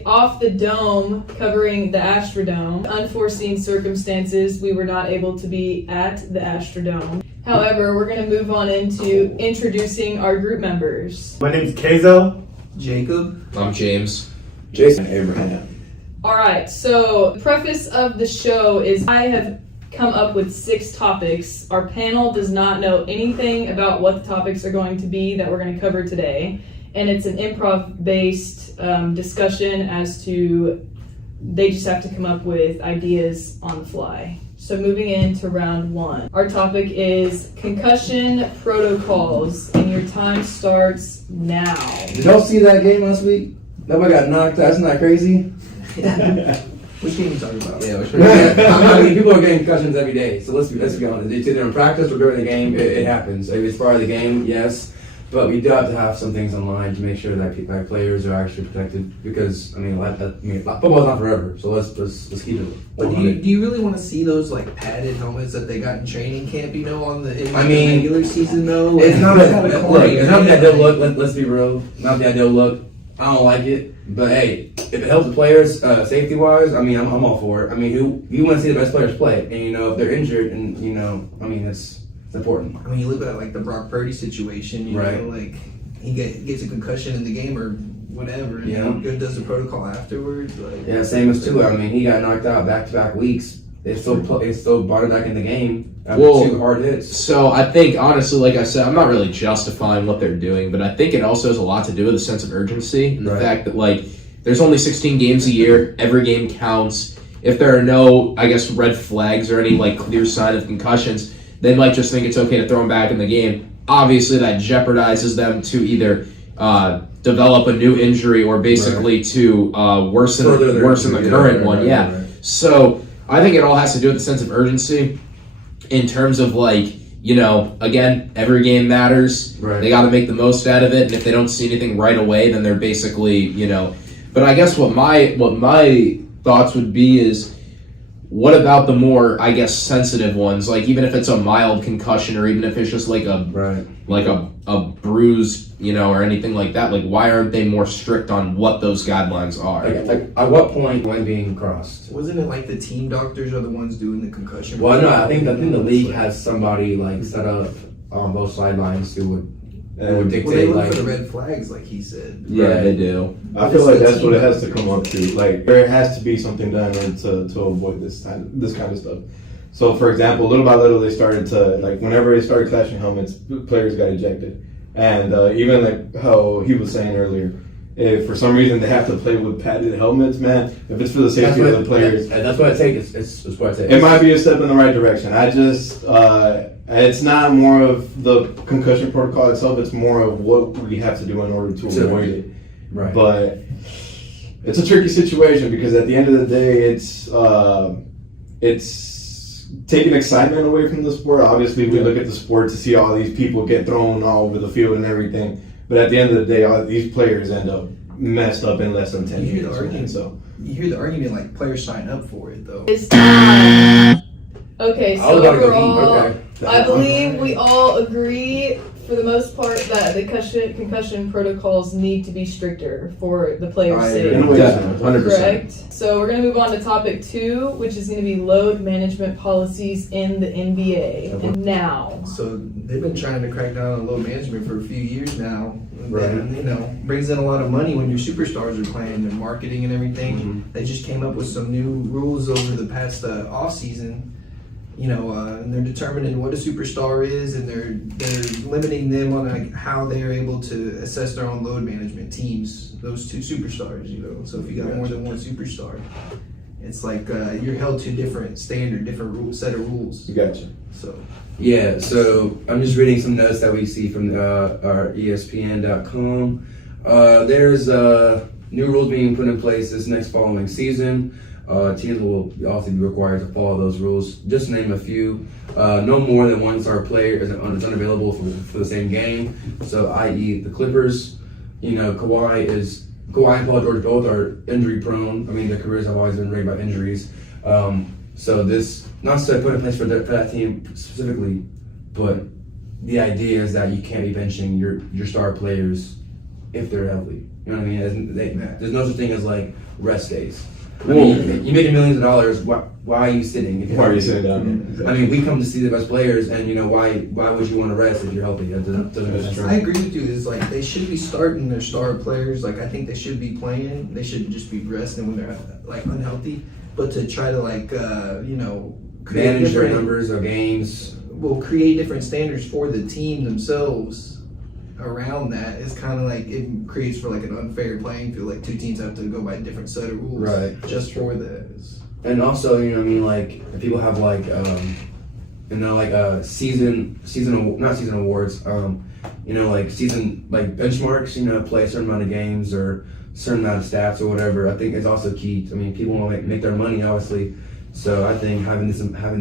today off the dome, covering the Astrodome. Unforeseen circumstances, we were not able to be at the Astrodome. However, we're going to move on into introducing our group members. My name's Keizo. Jacob. I'm James. Jason. Abraham. All right, so the preface of the show is I have come up with 6 topics. Our panel does not know anything about what the topics are going to be that we're going to cover today. And it's an improv-based discussion as to, they just have to come up with ideas on the fly. So moving into round 1. Our topic is concussion protocols, and your time starts now. Did y'all see that game last week? Nobody got knocked out. Isn't that crazy? Which game are you talking about? Yeah, I mean, people are getting concussions every day. So let's be honest. It's either in practice or during the game. It happens. If it's part of the game, yes. But we do have to have some things online to make sure that players are actually protected. Because football's not forever. So let's keep it. But do you really want to see those like padded helmets that they got in training camp? On the the regular season though. It's not the ideal look. Let's be real. Not the ideal look. I don't like it. But hey, if it helps the players safety wise, I'm all for it. You want to see the best players play, and if they're injured, and it's important. You look at like the Brock Purdy situation, you know, like he gets a concussion in the game or whatever, and good does the protocol afterwards. Like, yeah, same as Tua. He got knocked out back-to-back weeks. They still brought it back in the game after 2 hard hits. So I think, honestly, like I said, I'm not really justifying what they're doing, but I think it also has a lot to do with a sense of urgency and the fact that, like, there's only 16 games a year. Every game counts. If there are no, red flags or any, clear sign of concussions, they might just think it's okay to throw them back in the game. Obviously, that jeopardizes them to either develop a new injury or basically to worsen the current one. Right. So I think it all has to do with the sense of urgency in terms of again, every game matters. Right. They got to make the most out of it, and if they don't see anything right away, then they're basically, But I guess what my thoughts would be is, what about the more, sensitive ones? Like, even if it's a mild concussion, or even if it's just a bruise, or anything like that. Like, why aren't they more strict on what those guidelines are? At what point when being crossed? Wasn't it like the team doctors are the ones doing the concussion? Well, no, I think the league has somebody set up on both sidelines who would dictate. Well, they look for the red flags, like he said. Yeah, they do. I feel like that's what it has to come up to. There has to be something done to avoid this kind of stuff. So, for example, little by little, they started to, whenever they started clashing helmets, players got ejected. And even how he was saying earlier, if for some reason they have to play with padded helmets, man, if it's for the safety of the players. That's what it takes. It's what it takes. It might be a step in the right direction. It's not more of the concussion protocol itself, it's more of what we have to do in order to avoid it. Right. But it's a tricky situation because at the end of the day, it's taking excitement away from the sport. Obviously, we look at the sport to see all these people get thrown all over the field and everything. But at the end of the day, all these players end up messed up in less than 10 years. You hear the argument players sign up for it, though. Okay, so overall, I believe we all agree, for the most part, that the concussion protocols need to be stricter for the players' safety. 100%. Correct? So we're going to move on to topic 2, which is going to be load management policies in the NBA. And now. So they've been trying to crack down on load management for a few years now. Right. And, brings in a lot of money when your superstars are playing, their marketing and everything. Mm-hmm. They just came up with some new rules over the past off season. And they're determining what a superstar is, and they're limiting them on how they're able to assess their own load management teams. Those 2 superstars, So if you got more than one superstar, it's you're held to a different standard, different set of rules. Gotcha. So yeah. So I'm just reading some notes that we see from our ESPN.com. There's new rules being put in place this next following season. Teams will also be required to follow those rules. Just to name a few. No more than one star player is unavailable for the same game. So, i.e., the Clippers. Kawhi and Paul George both are injury prone. Their careers have always been rigged by injuries. So this, not to put in place for that team specifically, but the idea is that you can't be benching your star players if they're healthy. You know what I mean? There's no such thing as rest days. I mean, you make millions of dollars. Why are you sitting? Why are you sitting down? I mean, we come to see the best players, and why would you want to rest if you're healthy? That doesn't make sense. I agree with you. It's like they should be starting their star players. Like I think they should be playing. They shouldn't just be resting when they're like unhealthy. But to try to create Manage their different numbers of games. will create different standards for the team themselves around that. It's kind of like it creates for like an unfair playing field. Like two teams have to go by a different set of rules, Right. just for this. And also, like if people have not season awards, like season like benchmarks, play a certain amount of games or certain amount of stats or whatever. I think it's also key. I mean, people want to make their money, obviously. So I think having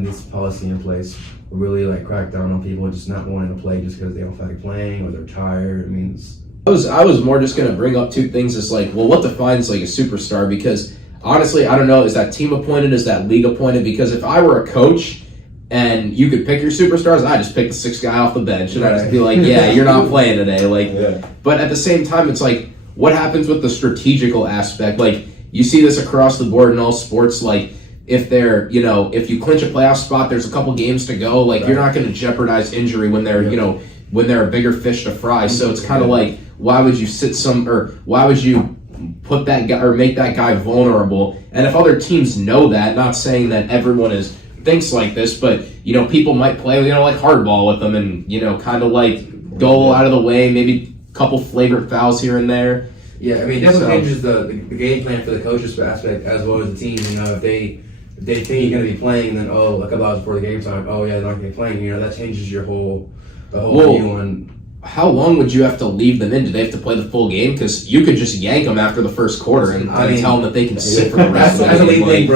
this policy in place will really like crack down on people just not wanting to play just because they don't feel like playing or they're tired. I mean, I was more just gonna bring up two things. It's like, well, what defines like a superstar? Because honestly, I don't know. Is that team appointed? Is that league appointed? Because if I were a coach and you could pick your superstars, I just pick the sixth guy off the bench and I just be like, yeah, you're not playing today. Like, but at the same time, it's like, what happens with the strategical aspect? Like, you see this across the board in all sports. Like, if they're, if you clinch a playoff spot, there's a couple games to go. Like, you're not going to jeopardize injury when they're, when they're a bigger fish to fry. So it's kind of like, why would you why would you put that guy or make that guy vulnerable? And if other teams know that, not saying that everyone thinks like this, but people might play like hardball with them and kind of like go out of the way, maybe a couple flagrant fouls here and there. Yeah, I mean, it definitely changes the game plan for the coaches aspect as well as the team. If they think you're going to be playing, then a couple hours before the game time, they're not going to be playing. That changes the whole view on. How long would you have to leave them in? Do they have to play the full game? Because you could just yank them after the first quarter and tell them that they can sit for the rest of the game.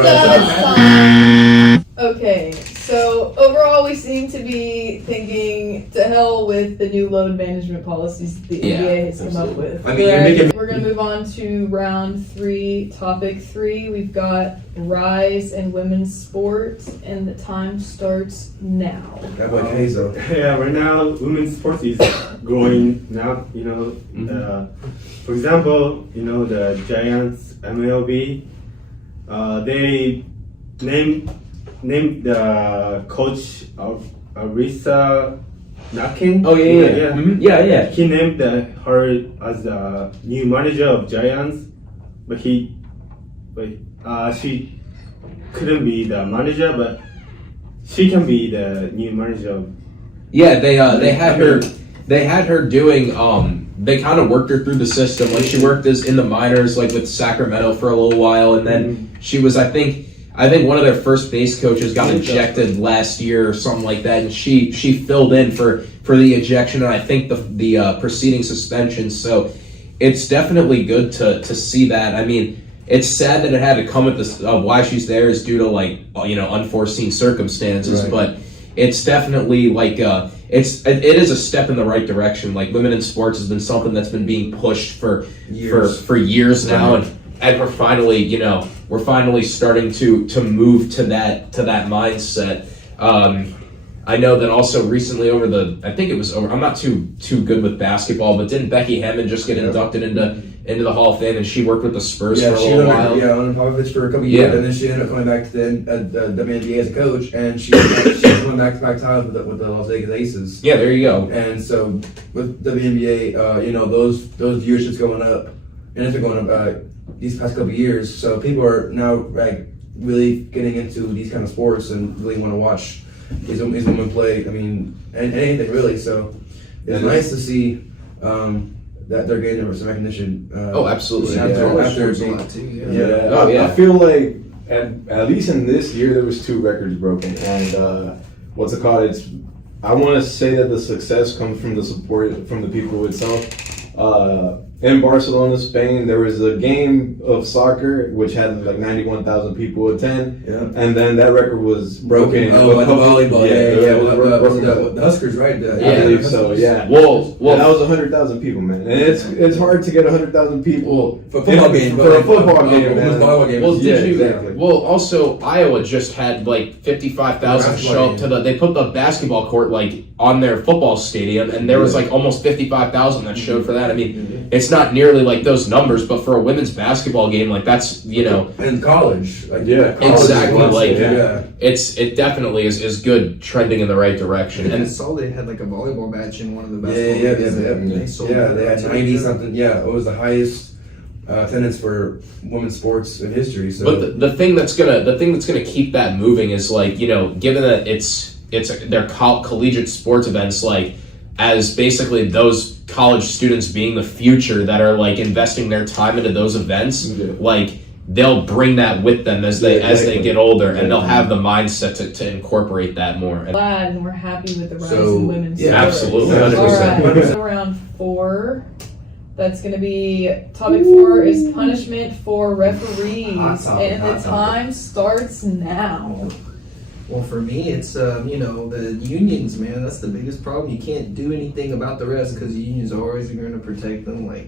Okay, so overall we seem to be thinking to hell with the new load management policies the NBA has come up with. I mean, we're going to move on to round 3, topic 3. We've got rise in women's sports, and the time starts now. That boy Keizo. Yeah, right now women's sports is growing now. For example, the Giants MLB, they named the coach Arisa Nakin. Oh yeah. Mm-hmm. Yeah. He named her as the new manager of Giants, but she couldn't be the manager, but she can be the new manager of. Yeah, they had her doing they kind of worked her through the system. Like she worked in the minors, like with Sacramento for a little while, and then she was I think one of their first base coaches got ejected last year or something like that, and she filled in for the ejection and I think the preceding suspension. So it's definitely good to see that. I mean, it's sad that it had to come at this. Why she's there is due to unforeseen circumstances, right. But it's definitely it is a step in the right direction. Like women in sports has been something that's been being pushed for years now, and we're finally starting to move to that mindset. I know that also recently I'm not too good with basketball, but didn't Becky Hammond just get inducted into the Hall of Fame, and she worked with the Spurs for a little while? Yeah, on Popovich for a couple years, and then she ended up coming back to the WNBA as a coach, and she's coming back to back time with the Las Vegas Aces. Yeah, there you go. And so with WNBA, those viewerships going up, and it's been going up these past couple years. So people are now really getting into these kind of sports and really want to watch these women play. I mean, anything really. So it's nice to see that they're getting some recognition. Absolutely. I feel like at least in this year there was 2 records broken, and what's it called? I want to say that the success comes from the support from the people itself. In Barcelona, Spain, there was a game of soccer which had 91,000 people attend, and then that record was broken. Like the volleyball, the Huskers, right? I believe so. Yeah. Well, that was 100,000 people, man, and it's hard to get 100,000 people for a football game. Well, also Iowa just had 55,000 show up to they put the basketball court on their football stadium, and there was almost 55,000 that showed for that. I mean, it's not nearly like those numbers, but for a women's basketball game, like that's in college, like Yeah. college Exactly, was- like, yeah. it definitely is good, trending in the right direction. And I And saw they had like a volleyball match in one of the Yeah, basketball games. They sold yeah, they that had too. 90 something. Yeah, it was the highest attendance for women's sports in history. So, but the thing that's gonna keep that moving is like, given that it's their collegiate sports events, like as basically those college students being the future that are like investing their time into those events, like they'll bring that with them as they get older, and they'll have the mindset to incorporate that more. And Glad and we're happy with the rise So, in women's yeah, sports. absolutely, All 100%. right, so round 4. That's going to be topic 4 is punishment for referees, Hot topic, and hot the topic. time starts now. Well, for me, it's the unions, man. That's the biggest problem. You can't do anything about the rest because the unions are always going to protect them. Like,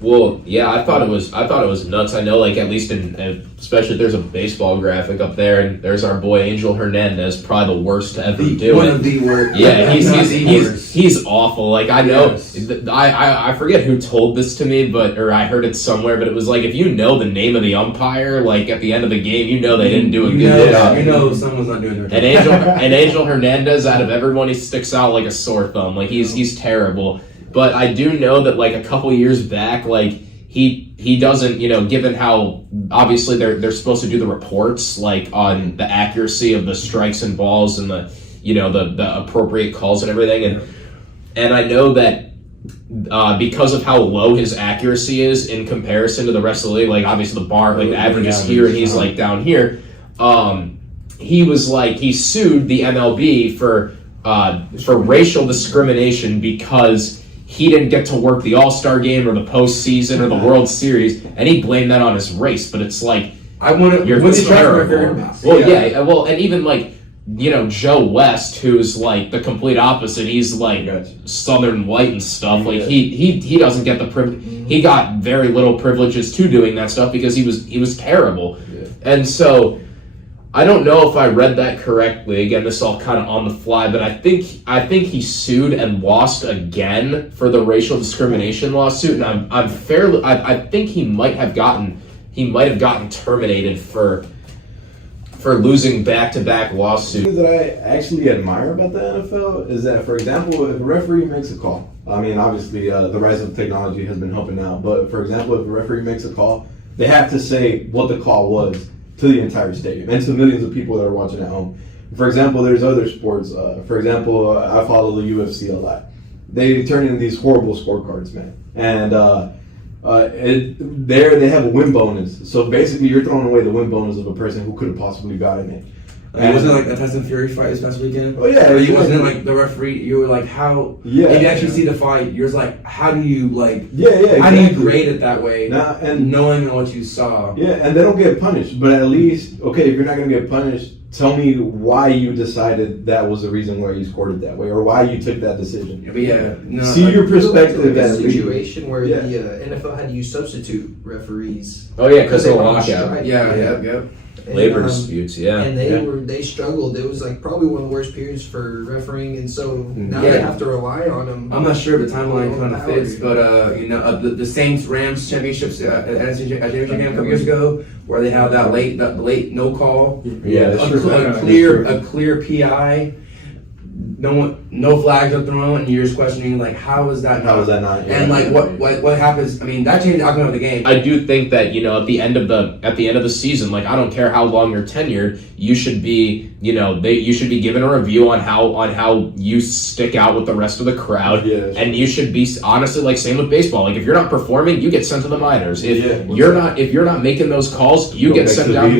Well, yeah, I thought it was nuts. I know, like at least especially if there's a baseball graphic up there, and there's our boy Angel Hernandez, probably the worst to ever do one it. of the worst. Yeah, the worst. he's awful. Like I know, Yes. I forget who told this to me, or I heard it somewhere. But it was like if you know the name of the umpire, like at the end of the game, you know they didn't do a good job. You know someone's not doing their job. And Angel Hernandez, out of everyone, he sticks out like a sore thumb. Like he's terrible. But I do know that like a couple years back, like he doesn't, given how obviously they're supposed to do the reports like on the accuracy of the strikes and balls and the the appropriate calls and everything, and I know that because of how low his accuracy is in comparison to the rest of the league, like obviously the bar, like the average is here and he's like down here. He sued the MLB for racial discrimination because he didn't get to work the All-Star game or the postseason or the World Series, and he blamed that on his race. But it's like you're terrible. Well, yeah. Well, and even like Joe West, who's like the complete opposite. He's like Southern white and stuff. Like he doesn't get the privilege. He got very little privileges to doing that stuff because he was terrible. Yeah. And so I don't know if I read that correctly. Again, this is all kind of on the fly, but I think he sued and lost again for the racial discrimination lawsuit, and I think he might have gotten terminated for losing back-to-back lawsuits. Things that I actually admire about the NFL is that, for example, if a referee makes a call, I mean, obviously the rise of technology has been helping now, but for example, if a referee makes a call, they have to say what the call was to the entire stadium and to millions of people that are watching at home. For example, there's other sports. For example, I follow the UFC a lot. They turn in these horrible scorecards, man, and they have a win bonus. So basically, you're throwing away the win bonus of a person who could have possibly gotten it. Wasn't it like a Tyson Fury fight this past weekend? Oh yeah, you wasn't like the referee. You were like, how? Yeah. If you actually see the fight, you're just like, how do you like? Yeah, exactly. How do you grade it that way? And knowing what you saw. Yeah, and they don't get punished. But at least, okay, if you're not gonna get punished, tell me why you decided that was the reason why you scored it that way, or why you took that decision. But yeah, no, see your perspective. Like a at least. situation where the NFL had to use substitute referees. Oh yeah, because of the were on lockout. strike. Yep. And, Labor disputes, yeah. And they struggled. It was like probably one of the worst periods for refereing, and so now Yeah. they have to rely on them. I'm not sure if the timeline kind of fits, but the Saints Rams championships NFC championship game a couple years ago, where they have that late no call, Yeah, that's true. a clear PI. No flags are thrown, and you're just questioning like, how is that not? And like, what happens? I mean, that changed the outcome of the game. I do think that at the end of the season, like I don't care how long you're tenured, you should be you should be given a review on how you stick out with the rest of the crowd, and you should be honestly like same with baseball. Like if you're not performing, you get sent to the minors. If you're not making those calls, you get sent down.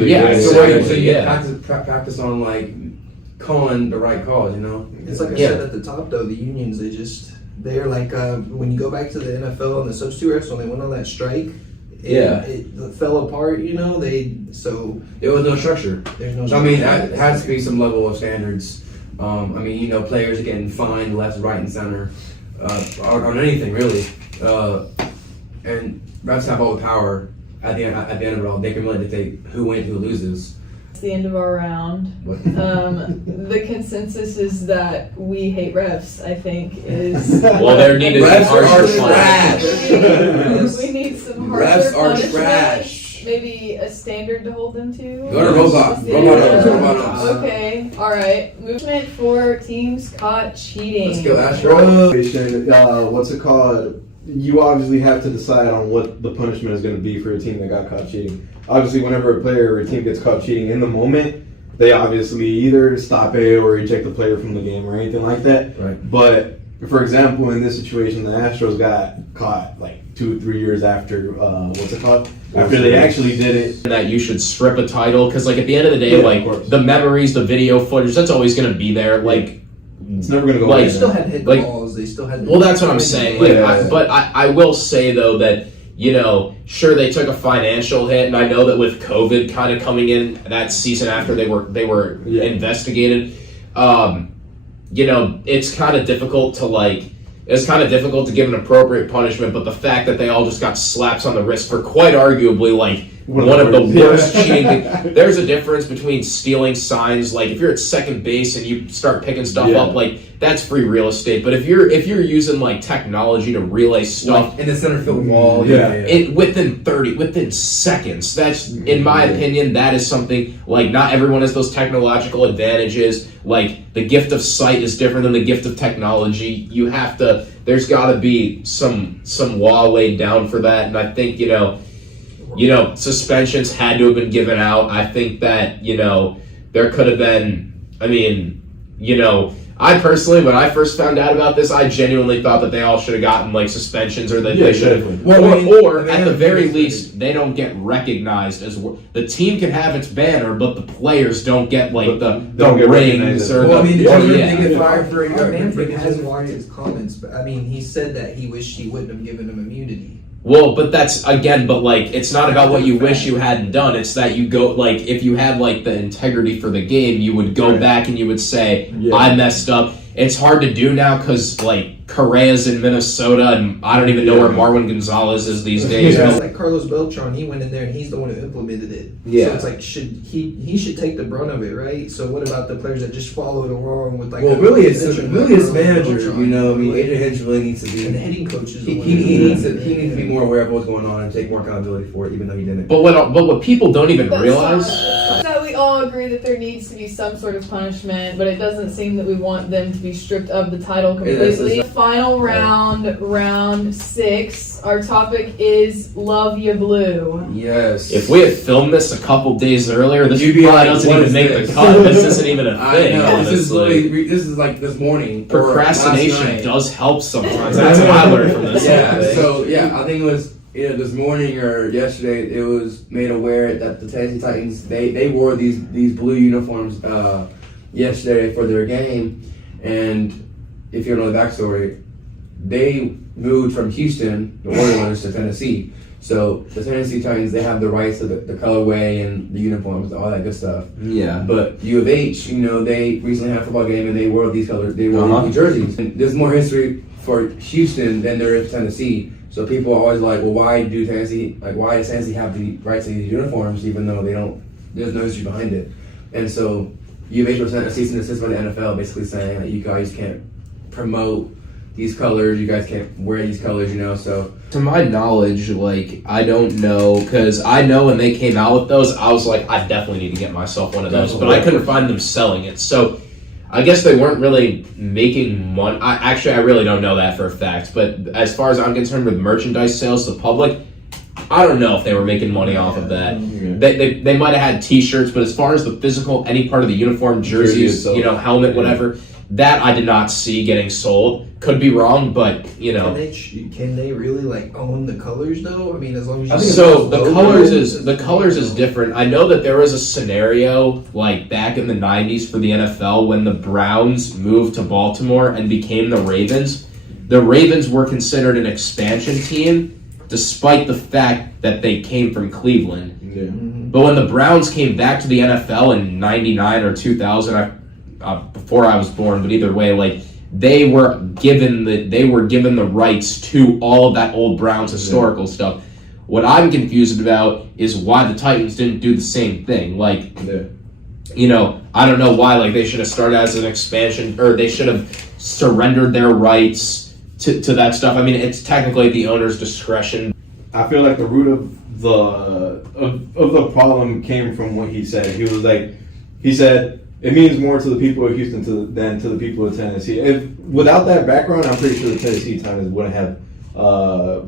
So you practice on like calling the right calls, It's like I said at the top, though, the unions, they're like, when you go back to the NFL and the substitute refs, when they went on that strike, it fell apart, there was no structure. There's no structure. So, I mean, that has to be some level of standards. Players are getting fined left, right, and center on anything, really. And refs have all the power at the end of it all. They can really dictate who wins, who loses. It's the end of our round. The consensus is that we hate refs, I think, is... Well, there needed to be Refs are harsher trash. punishment. We need some harsher Refs are punishment. trash. Maybe a standard to hold them to? Go to robot. Robot. Okay, alright. Movement for teams caught cheating. Let's go, Astro. What's it called? You obviously have to decide on what the punishment is going to be for a team that got caught cheating. Obviously, whenever a player or a team gets caught cheating in the moment, they obviously either stop it or eject the player from the game or anything like that. Right. But for example, in this situation, the Astros got caught like 2-3 years after after they actually did it. That you should strip a title because, like, at the end of the day, Yeah, like of course. the memories, the video footage, that's always going to be there. Like, It's never going to go Like, away. They still had head Like- calls. They still had. well, that's what I'm saying. Like, Yeah. but I will say though that, you know, sure they took a financial hit, and I know that with COVID kind of coming in that season after they were Yeah. investigated, you know, it's kind of difficult to give an appropriate punishment. But the fact that they all just got slaps on the wrist for quite arguably like one of the worst cheating things. There's a difference between stealing signs. Like if you're at second base and you start picking stuff Yeah. up, like that's free real estate. But if you're using like technology to relay stuff Like in the center field wall. Yeah. within seconds, that's in my opinion, that is something like not everyone has those technological advantages. Like the gift of sight is different than the gift of technology. There's got to be some law laid down for that, and I think you know, suspensions had to have been given out. I think that, you know, there could have been, I mean, you know, I personally, when I first found out about this, I genuinely thought that they all should have gotten, like, suspensions or that Yeah, they should have, definitely. Well, I mean, or they at have the to very be- least, they don't get recognized as, the team can have its banner, but the players don't get, like, the Don't get rings recognized. or Well, I mean, the, did or, you really yeah. think get fired for Our Manfred it? hasn't watched his comments, but I mean, he said that he wished he wouldn't have given him immunity. Well, but that's again, but like, it's not about what you wish you hadn't done. It's that you go, like, if you had like the integrity for the game, you would go Right. back and you would say, Yeah. I messed up. It's hard to do now because like Correa's in Minnesota and I don't even know where Yeah. Marwin Gonzalez is these days. Yeah. It's like Carlos Beltran, he went in there and he's the one who implemented it. Yeah. So it's like he should take the brunt of it, right? So what about the players that just followed along with like? Well, a really, it's veteran really his like Carlos manager. Beltran? You know, I mean, Adrian Hinch really needs to And the be. hitting coach is He, the one. he needs to be more aware of what's going on and take more accountability for it, even though he didn't. But what people don't even But realize. that we all agree that there needs to be some sort of punishment, but it doesn't seem that we want them to be stripped of the title completely. It's Final round 6. Our topic is Love Ya Blue. Yes. If we had filmed this a couple days earlier, this You'd be probably like, doesn't what even is make this? the cut. This isn't even a I thing. know. This is honestly. literally this is like this morning. or last Procrastination night. does help sometimes. That's what I learned from this. Yeah. whole thing. So yeah, I think it was this morning or yesterday. It was made aware that the Tennessee Titans they wore these blue uniforms yesterday for their game, and if you don't know the backstory, they moved from Houston, the Oilers, to Tennessee. So the Tennessee Titans they have the rights to the colorway and the uniforms, all that good stuff. Yeah. But U of H, you know, they recently had a football game and they wore these colors. They wore Uh-huh. these jerseys. And there's more history for Houston than there is Tennessee. So people are always like, well, why does Tennessee have the rights to these uniforms even though they don't? There's no history behind it. And so U of H was sent a cease and desist by the NFL, basically saying that you guys can't promote these colors. You guys can't wear these colors. You know, so. To my knowledge, like, I don't know, because I know when they came out with those, I was like, I definitely need to get myself one of those, but I couldn't find them selling it. So I guess they weren't really making money. I really don't know that for a fact, but as far as I'm concerned with merchandise sales to the public, I don't know if they were making money off of that. They might have had T-shirts, but as far as the physical, any part of the uniform, jerseys, itself. you know, helmet, whatever, that I did not see getting sold. Could be wrong, but, you know. Can they really like own the colors though? I mean, as long as you So the colors is different. I know that there was a scenario like back in the 90s for the NFL when the Browns moved to Baltimore and became the Ravens. The Ravens were considered an expansion team despite the fact that they came from Cleveland. Yeah. But when the Browns came back to the NFL in 99 or 2000, before I was born, but either way, like they were given the rights to all of that old Browns historical stuff. What I'm confused about is why the Titans didn't do the same thing. Like, I don't know why. Like they should have started as an expansion, or they should have surrendered their rights to that stuff. I mean, it's technically at the owner's discretion. I feel like the root of the problem came from what he said. He said it means more to the people of Houston than to the people of Tennessee. Without that background, I'm pretty sure the Tennessee Titans wouldn't have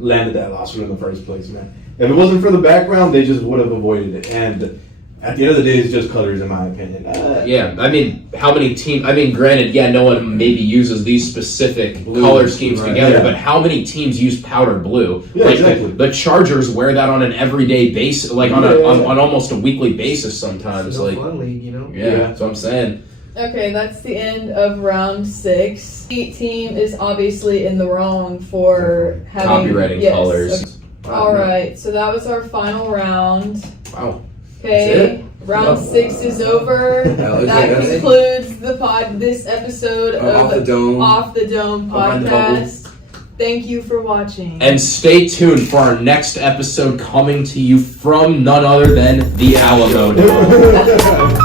landed that lawsuit in the first place, man. If it wasn't for the background, they just would have avoided it. And at the end of the day, it's just colors, in my opinion. Yeah, I mean, how many teams? I mean, granted, no one maybe uses these specific color schemes together, but how many teams use powder blue? Yeah, exactly. The Chargers wear that on an everyday basis, like on almost a weekly basis sometimes. It's a fun league, Yeah, that's what I'm saying. Okay, that's the end of round 6. The team is obviously in the wrong for having copywriting colors. Okay. All right, so that was our final round. Wow. Okay, round 6 is over. That concludes this episode of Off the Dome podcast. Thank you for watching. And stay tuned for our next episode coming to you from none other than the Alamo Dome.